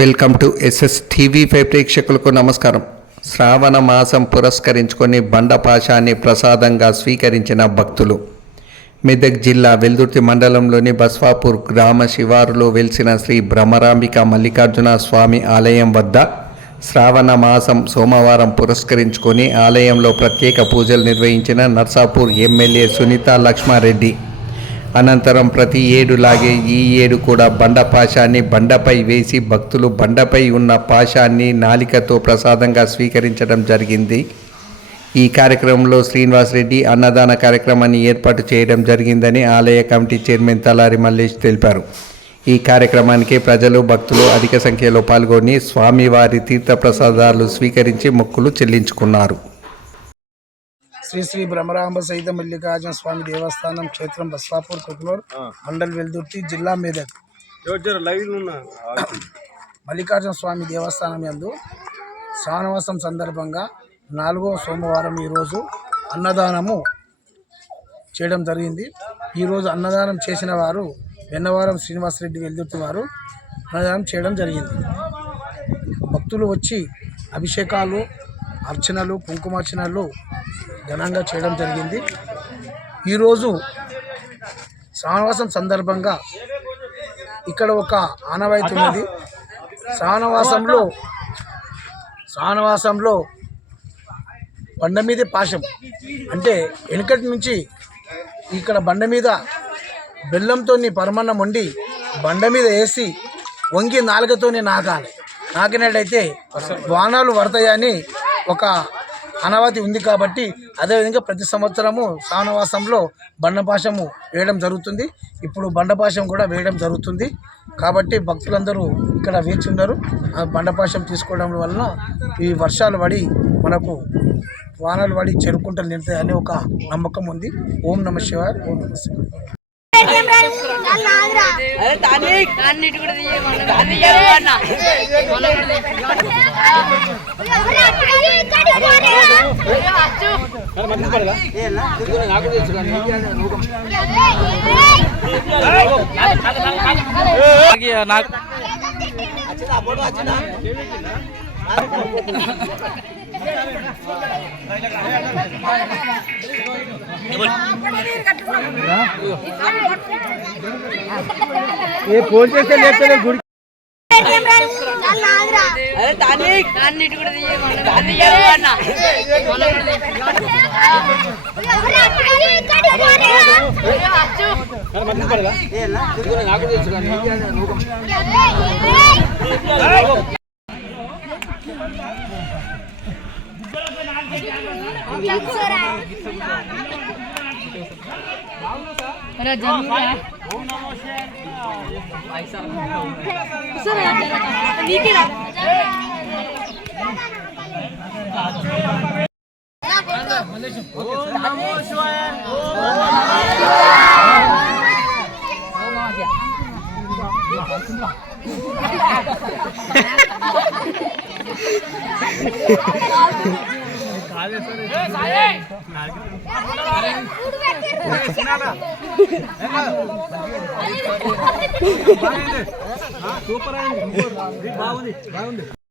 Welcome to SS TV5 ప్రేక్షకులకు నమస్కారం. శ్రావణ మాసం పురస్కరించుకొని బండపాశాన్ని ప్రసాదంగా స్వీకరించిన భక్తులు. మెదక్ జిల్లా వెల్దుర్తి మండలంలోని బస్వాపూర్ గ్రామ శివారులో వెలిసిన శ్రీ భ్రమరాంబిక మల్లికార్జున స్వామి ఆలయం వద్ద శ్రావణ మాసం సోమవారం పురస్కరించుకొని ఆలయంలో ప్రత్యేక పూజలు నిర్వహించిన నర్సాపూర్ ఎమ్మెల్యే సునీతా లక్ష్మారెడ్డి. అనంతరం ప్రతి ఏడులాగే ఈ ఏడు కూడా బండపాశాన్ని బండపై వేసి భక్తులు బండపై ఉన్న పాశాన్ని నాలికతో ప్రసాదంగా స్వీకరించడం జరిగింది. ఈ కార్యక్రమంలో శ్రీనివాస్ రెడ్డి అన్నదాన కార్యక్రమాన్ని ఏర్పాటు చేయడం జరిగిందని ఆలయ కమిటీ చైర్మన్ తలారి మల్లేష్ తెలిపారు. ఈ కార్యక్రమానికి ప్రజలు భక్తులు అధిక సంఖ్యలో పాల్గొని స్వామివారి తీర్థప్రసాదాలు స్వీకరించి మొక్కులు చెల్లించుకున్నారు. శ్రీ శ్రీ భ్రమరాంబ సహిత మల్లికార్జున స్వామి దేవస్థానం క్షేత్రం బస్వాపూర్ కుక్నూర్ మండల్ వెల్దుర్తి జిల్లా మెదక్. మల్లికార్జున స్వామి దేవస్థానం యందు శ్రావణమాసం సందర్భంగా 4వ సోమవారం ఈరోజు అన్నదానము చేయడం జరిగింది. ఈరోజు అన్నదానం చేసిన వారు వెన్నవారం శ్రీనివాసరెడ్డి వెల్దుర్తి వారు అన్నదానం చేయడం జరిగింది. భక్తులు వచ్చి అభిషేకాలు, అర్చనలు, కుంకుమార్చనలు ఘనంగా చేయడం జరిగింది. ఈరోజు శ్రావణమాసం సందర్భంగా ఇక్కడ ఒక ఆనవాయితీ ఉన్నది. శ్రావణమాసంలో బండ మీదే పాశం అంటే వెనుకటి నుంచి ఇక్కడ బండ మీద బెల్లంతో పరమన్నం వండి బండ మీద వేసి వంగి నాలుకతోనే నాకినట్టయితే వానాలు పడతాయని ఒక ఆనవాయితీ ఉంది. కాబట్టి అదేవిధంగా ప్రతి సంవత్సరము శ్రావణమాసంలో బండపాశము వేయడం జరుగుతుంది. ఇప్పుడు బండపాశం కూడా వేయడం జరుగుతుంది. కాబట్టి భక్తులందరూ ఇక్కడ వేచి ఉన్నారు. ఆ బండపాశం తీసుకోవడం వలన ఈ వర్షాలు పడి మనకు వానలు పడి చెరుకుంటలు నిండుతాయి అనే ఒక నమ్మకం ఉంది. ఓం నమ శివాయ. ఓం నమ శివాయ. ये फोन చేస్తే లేకపోతే గుడి అరే తానిక్ అన్నిటి కూడా తీయమన్నా దాన్ని చేయాలన్నా మనం పడదా నాకు తెలుసు కానీ अरे जरूर सर नीचे ना సూపర్ అయింది. బాగుంది.